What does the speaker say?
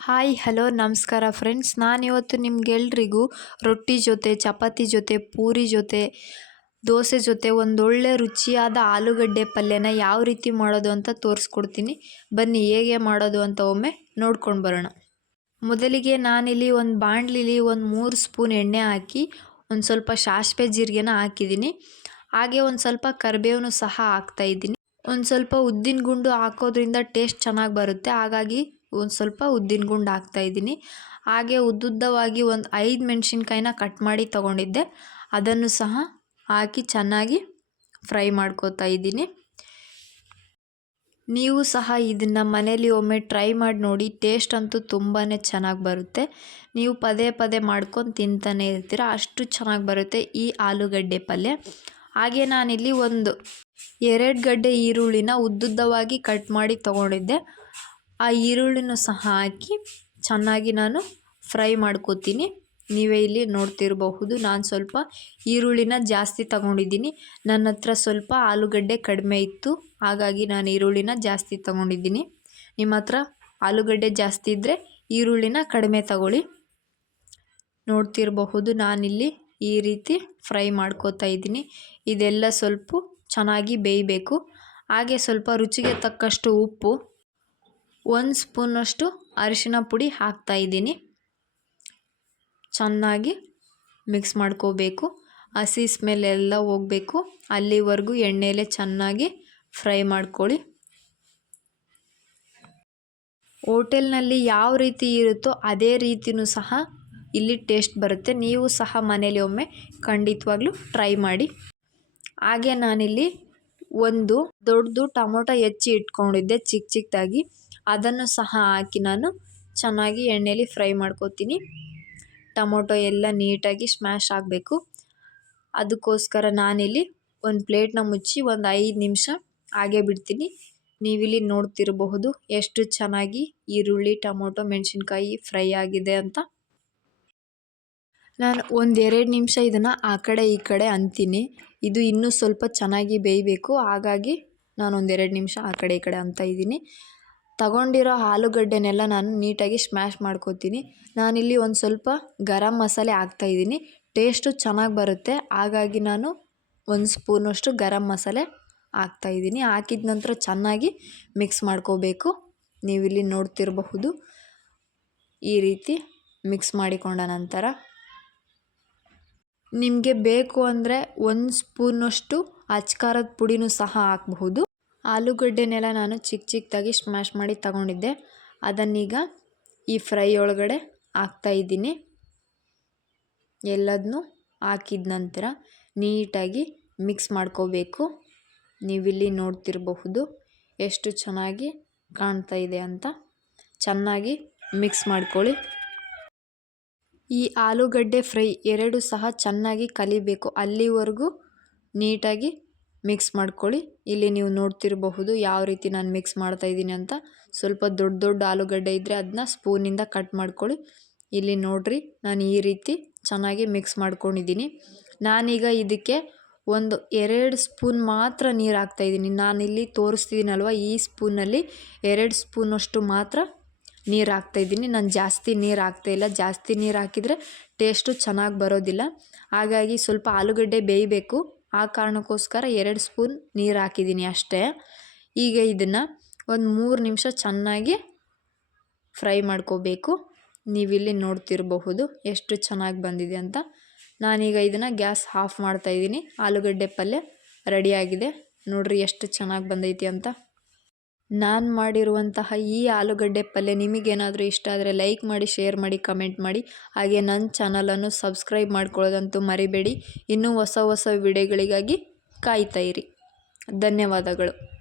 Hi, hello, ನಮಸ್ಕಾರ friends. ನಾನಿವತ್ತು ನಿಮ್ಗೆಲ್ರಿಗೂ ರೊಟ್ಟಿ ಜೊತೆ, ಚಪಾತಿ ಜೊತೆ, ಪೂರಿ ಜೊತೆ, ದೋಸೆ ಜೊತೆ ಒಂದೊಳ್ಳೆ ರುಚಿಯಾದ ಆಲೂಗಡ್ಡೆ ಪಲ್ಯನ ಯಾವ ರೀತಿ ಮಾಡೋದು ಅಂತ ತೋರಿಸ್ಕೊಡ್ತೀನಿ. ಬನ್ನಿ, ಹೇಗೆ ಮಾಡೋದು ಅಂತ ಒಮ್ಮೆ ನೋಡ್ಕೊಂಡು ಬರೋಣ. ಮೊದಲಿಗೆ ನಾನಿಲ್ಲಿ ಒಂದು ಬಾಣಲಿಲಿ ಒಂದು ಮೂರು ಸ್ಪೂನ್ ಎಣ್ಣೆ ಹಾಕಿ, ಒಂದು ಸ್ವಲ್ಪ ಸಾಸಿವೆ ಜೀರಿಗೆನ ಹಾಕಿದ್ದೀನಿ. ಹಾಗೆ ಒಂದು ಸ್ವಲ್ಪ ಕರಿಬೇವನ್ನು ಸಹ ಹಾಕ್ತಾಯಿದ್ದೀನಿ ಒಂದು ಸ್ವಲ್ಪ ಉದ್ದಿನ ಗುಂಡು ಹಾಕೋದ್ರಿಂದ ಟೇಸ್ಟ್ ಚೆನ್ನಾಗಿ ಬರುತ್ತೆ. ಹಾಗಾಗಿ ಒಂದು ಸ್ವಲ್ಪ ಉದ್ದಿನ ಗುಂಡು ಹಾಕ್ತಾಯಿದ್ದೀನಿ ಹಾಗೆ ಉದ್ದುದ್ದವಾಗಿ ಒಂದು ಐದು ಮೆಣಸಿನ್ಕಾಯಿನ ಕಟ್ ಮಾಡಿ ತೊಗೊಂಡಿದ್ದೆ. ಅದನ್ನು ಸಹ ಹಾಕಿ ಚೆನ್ನಾಗಿ ಫ್ರೈ ಮಾಡ್ಕೋತಾ ಇದ್ದೀನಿ. ನೀವು ಸಹ ಇದನ್ನು ಮನೇಲಿ ಒಮ್ಮೆ ಟ್ರೈ ಮಾಡಿ ನೋಡಿ ಟೇಸ್ಟ್ ಅಂತೂ ತುಂಬಾ ಚೆನ್ನಾಗಿ ಬರುತ್ತೆ. ನೀವು ಪದೇ ಪದೇ ಮಾಡ್ಕೊಂಡು ತಿಂತಾನೆ ಇರ್ತೀರ, ಅಷ್ಟು ಚೆನ್ನಾಗಿ ಬರುತ್ತೆ ಈ ಆಲೂಗಡ್ಡೆ ಪಲ್ಯ. ಹಾಗೆ ನಾನಿಲ್ಲಿ ಒಂದು ಎರಡು ಗಡ್ಡೆ ಈರುಳ್ಳಿನ ಉದ್ದುದ್ದವಾಗಿ ಕಟ್ ಮಾಡಿ ತೊಗೊಂಡಿದ್ದೆ. ಆ ಈರುಳ್ಳಿನೂ ಸಹ ಹಾಕಿ ಚೆನ್ನಾಗಿ ನಾನು ಫ್ರೈ ಮಾಡ್ಕೋತೀನಿ. ನೀವೇ ಇಲ್ಲಿ ನೋಡ್ತಿರಬಹುದು, ನಾನು ಸ್ವಲ್ಪ ಈರುಳ್ಳಿನ ಜಾಸ್ತಿ ತಗೊಂಡಿದ್ದೀನಿ. ನನ್ನ ಹತ್ರ ಸ್ವಲ್ಪ ಆಲೂಗಡ್ಡೆ ಕಡಿಮೆ ಇತ್ತು, ಹಾಗಾಗಿ ನಾನು ಈರುಳ್ಳಿನ ಜಾಸ್ತಿ ತಗೊಂಡಿದ್ದೀನಿ. ನಿಮ್ಮ ಹತ್ರ ಆಲೂಗಡ್ಡೆ ಜಾಸ್ತಿ ಇದ್ದರೆ ಈರುಳ್ಳಿನ ಕಡಿಮೆ ತಗೊಳ್ಳಿ. ನೋಡ್ತಿರಬಹುದು, ನಾನಿಲ್ಲಿ ಈ ರೀತಿ ಫ್ರೈ ಮಾಡ್ಕೋತಾ ಇದ್ದೀನಿ. ಇದೆಲ್ಲ ಸ್ವಲ್ಪ ಚೆನ್ನಾಗಿ ಬೇಯಬೇಕು. ಹಾಗೆ ಸ್ವಲ್ಪ ರುಚಿಗೆ ತಕ್ಕಷ್ಟು ಉಪ್ಪು ಒಂದು ಸ್ಪೂನಷ್ಟು ಅರಿಶಿನ ಪುಡಿ ಹಾಕ್ತಾಯಿದ್ದೀನಿ ಚೆನ್ನಾಗಿ ಮಿಕ್ಸ್ ಮಾಡ್ಕೋಬೇಕು. ಹಸಿ ಸ್ಮೆಲ್ ಎಲ್ಲ ಹೋಗಬೇಕು. ಅಲ್ಲಿವರೆಗೂ ಎಣ್ಣೆಯಲ್ಲೇ ಚೆನ್ನಾಗಿ ಫ್ರೈ ಮಾಡ್ಕೊಳ್ಳಿ. ಹೋಟೆಲ್ನಲ್ಲಿ ಯಾವ ರೀತಿ ಇರುತ್ತೋ ಅದೇ ರೀತಿಯೂ ಸಹ ಇಲ್ಲಿ ಟೇಸ್ಟ್ ಬರುತ್ತೆ. ನೀವು ಸಹ ಮನೇಲಿ ಒಮ್ಮೆ ಖಂಡಿತವಾಗ್ಲೂ ಟ್ರೈ ಮಾಡಿ. ಹಾಗೆ ನಾನಿಲ್ಲಿ ಒಂದು ದೊಡ್ಡದು ಟೊಮೊಟೊ ಹೆಚ್ಚಿ ಇಟ್ಕೊಂಡಿದ್ದೆ ಚಿಕ್ಕ ಚಿಕ್ಕದಾಗಿ ಅದನ್ನು ಸಹ ಹಾಕಿ ನಾನು ಚೆನ್ನಾಗಿ ಎಣ್ಣೆಲಿ ಫ್ರೈ ಮಾಡ್ಕೋತೀನಿ. ಟೊಮೊಟೊ ಎಲ್ಲ ನೀಟಾಗಿ ಸ್ಮ್ಯಾಶ್ ಆಗಬೇಕು. ಅದಕ್ಕೋಸ್ಕರ ನಾನಿಲ್ಲಿ ಒಂದು ಪ್ಲೇಟ್ನ ಮುಚ್ಚಿ ಒಂದು ಐದು ನಿಮಿಷ ಹಾಗೆ ಬಿಡ್ತೀನಿ. ನೀವಿಲ್ಲಿ ನೋಡ್ತಿರಬಹುದು ಎಷ್ಟು ಚೆನ್ನಾಗಿ ಈರುಳ್ಳಿ, ಟೊಮೊಟೊ, ಮೆಣಸಿನ್ಕಾಯಿ ಫ್ರೈ ಆಗಿದೆ ಅಂತ. ನಾನು ಒಂದು ಎರಡು ನಿಮಿಷ ಇದನ್ನು ಆ ಕಡೆ ಈ ಕಡೆ ಅಂತೀನಿ. ಇದು ಇನ್ನೂ ಸ್ವಲ್ಪ ಚೆನ್ನಾಗಿ ಬೇಯಬೇಕು. ಹಾಗಾಗಿ ನಾನು ಒಂದೆರಡು ನಿಮಿಷ ಆ ಕಡೆ ಈ ಕಡೆ ಅಂತ ಇದ್ದೀನಿ. ತಗೊಂಡಿರೋ ಆಲೂಗಡ್ಡೆನೆಲ್ಲ ನಾನು ನೀಟಾಗಿ ಸ್ಮ್ಯಾಶ್ ಮಾಡ್ಕೋತೀನಿ. ನಾನಿಲ್ಲಿ ಒಂದು ಸ್ವಲ್ಪ ಗರಂ ಮಸಾಲೆ ಹಾಕ್ತಾಯಿದ್ದೀನಿ ಟೇಸ್ಟು ಚೆನ್ನಾಗಿ ಬರುತ್ತೆ. ಹಾಗಾಗಿ ನಾನು ಒಂದು ಸ್ಪೂನಷ್ಟು ಗರಂ ಮಸಾಲೆ ಹಾಕ್ತಾಯಿದ್ದೀನಿ ಹಾಕಿದ ನಂತರ ಚೆನ್ನಾಗಿ ಮಿಕ್ಸ್ ಮಾಡ್ಕೋಬೇಕು. ನೀವಿಲ್ಲಿ ನೋಡ್ತಿರಬಹುದು. ಈ ರೀತಿ ಮಿಕ್ಸ್ ಮಾಡಿಕೊಂಡ ನಂತರ ನಿಮಗೆ ಬೇಕು ಅಂದರೆ ಒಂದು ಸ್ಪೂನಷ್ಟು ಅಚ್ಕಾರದ ಪುಡಿನೂ ಸಹ ಹಾಕಬಹುದು. ಆಲೂಗಡ್ಡೆನೆಲ್ಲ ನಾನು ಚಿಕ್ಕ ಚಿಕ್ಕದಾಗಿ ಸ್ಮ್ಯಾಶ್ ಮಾಡಿ ತಗೊಂಡಿದ್ದೆ. ಅದನ್ನೀಗ ಈ ಫ್ರೈ ಒಳಗಡೆ ಹಾಕ್ತಾಯಿದ್ದೀನಿ ಎಲ್ಲದನ್ನೂ ಹಾಕಿದ ನಂತರ ನೀಟಾಗಿ ಮಿಕ್ಸ್ ಮಾಡ್ಕೋಬೇಕು. ನೀವಿಲ್ಲಿ ನೋಡ್ತಿರಬಹುದು ಎಷ್ಟು ಚೆನ್ನಾಗಿ ಕಾಣ್ತಾ ಇದೆ ಅಂತ. ಚೆನ್ನಾಗಿ ಮಿಕ್ಸ್ ಮಾಡ್ಕೊಳ್ಳಿ. ಈ ಆಲೂಗಡ್ಡೆ ಫ್ರೈ ಎರಡು ಸಹ ಚೆನ್ನಾಗಿ ಕಲಿಬೇಕು. ಅಲ್ಲಿವರೆಗೂ ನೀಟಾಗಿ ಮಿಕ್ಸ್ ಮಾಡ್ಕೊಳ್ಳಿ. ಇಲ್ಲಿ ನೀವು ನೋಡ್ತಿರಬಹುದು ಯಾವ ರೀತಿ ನಾನು ಮಿಕ್ಸ್ ಮಾಡ್ತಾ ಇದ್ದೀನಿ ಅಂತ. ಸ್ವಲ್ಪ ದೊಡ್ಡ ದೊಡ್ಡ ಆಲೂಗಡ್ಡೆ ಇದ್ದರೆ ಅದನ್ನ ಸ್ಪೂನಿಂದ ಕಟ್ ಮಾಡ್ಕೊಳ್ಳಿ. ಇಲ್ಲಿ ನೋಡಿರಿ, ನಾನು ಈ ರೀತಿ ಚೆನ್ನಾಗಿ ಮಿಕ್ಸ್ ಮಾಡ್ಕೊಂಡಿದ್ದೀನಿ. ನಾನೀಗ ಇದಕ್ಕೆ ಒಂದು ಎರಡು ಸ್ಪೂನ್ ಮಾತ್ರ ನೀರು ಹಾಕ್ತಾಯಿದ್ದೀನಿ ನಾನಿಲ್ಲಿ ತೋರಿಸ್ತಿದ್ದೀನಲ್ವ, ಈ ಸ್ಪೂನಲ್ಲಿ ಎರಡು ಸ್ಪೂನಷ್ಟು ಮಾತ್ರ ನೀರು ಹಾಕ್ತಾಯಿದ್ದೀನಿ ನಾನು ಜಾಸ್ತಿ ನೀರು ಹಾಕ್ತಾಯಿಲ್ಲ ಜಾಸ್ತಿ ನೀರು ಹಾಕಿದರೆ ಟೇಸ್ಟು ಚೆನ್ನಾಗಿ ಬರೋದಿಲ್ಲ. ಹಾಗಾಗಿ ಸ್ವಲ್ಪ ಆಲೂಗಡ್ಡೆ ಬೇಯಬೇಕು. ಆ ಕಾರಣಕ್ಕೋಸ್ಕರ ಎರಡು ಸ್ಪೂನ್ ನೀರು ಹಾಕಿದ್ದೀನಿ ಅಷ್ಟೇ. ಈಗ ಇದನ್ನು ಒಂದು ಮೂರು ನಿಮಿಷ ಚೆನ್ನಾಗಿ ಫ್ರೈ ಮಾಡ್ಕೋಬೇಕು. ನೀವಿಲ್ಲಿ ನೋಡ್ತಿರಬಹುದು ಎಷ್ಟು ಚೆನ್ನಾಗಿ ಬಂದಿದೆ ಅಂತ. ನಾನೀಗ ಇದನ್ನು ಗ್ಯಾಸ್ ಆಫ್ ಮಾಡ್ತಾಯಿದ್ದೀನಿ ಆಲೂಗಡ್ಡೆ ಪಲ್ಯ ರೆಡಿಯಾಗಿದೆ ನೋಡಿರಿ ಎಷ್ಟು ಚೆನ್ನಾಗಿ ಬಂದೈತಿ ಅಂತ. ನಾನು ಮಾಡಿರುವಂತಹ ಈ ಆಲೂಗಡ್ಡೆ ಪಲ್ಯ ನಿಮಗೇನಾದರೂ ಇಷ್ಟ ಆದರೆ ಲೈಕ್ ಮಾಡಿ ಶೇರ್ ಮಾಡಿ ಕಮೆಂಟ್ ಮಾಡಿ. ಹಾಗೆ ನನ್ನ ಚಾನಲನ್ನು ಸಬ್ಸ್ಕ್ರೈಬ್ ಮಾಡ್ಕೊಳ್ಳೋದಂತೂ ಮರಿಬೇಡಿ. ಇನ್ನೂ ಹೊಸ ಹೊಸ ವಿಡಿಯೋಗಳಿಗಾಗಿ ಕಾಯ್ತಾಯಿರಿ ಧನ್ಯವಾದಗಳು.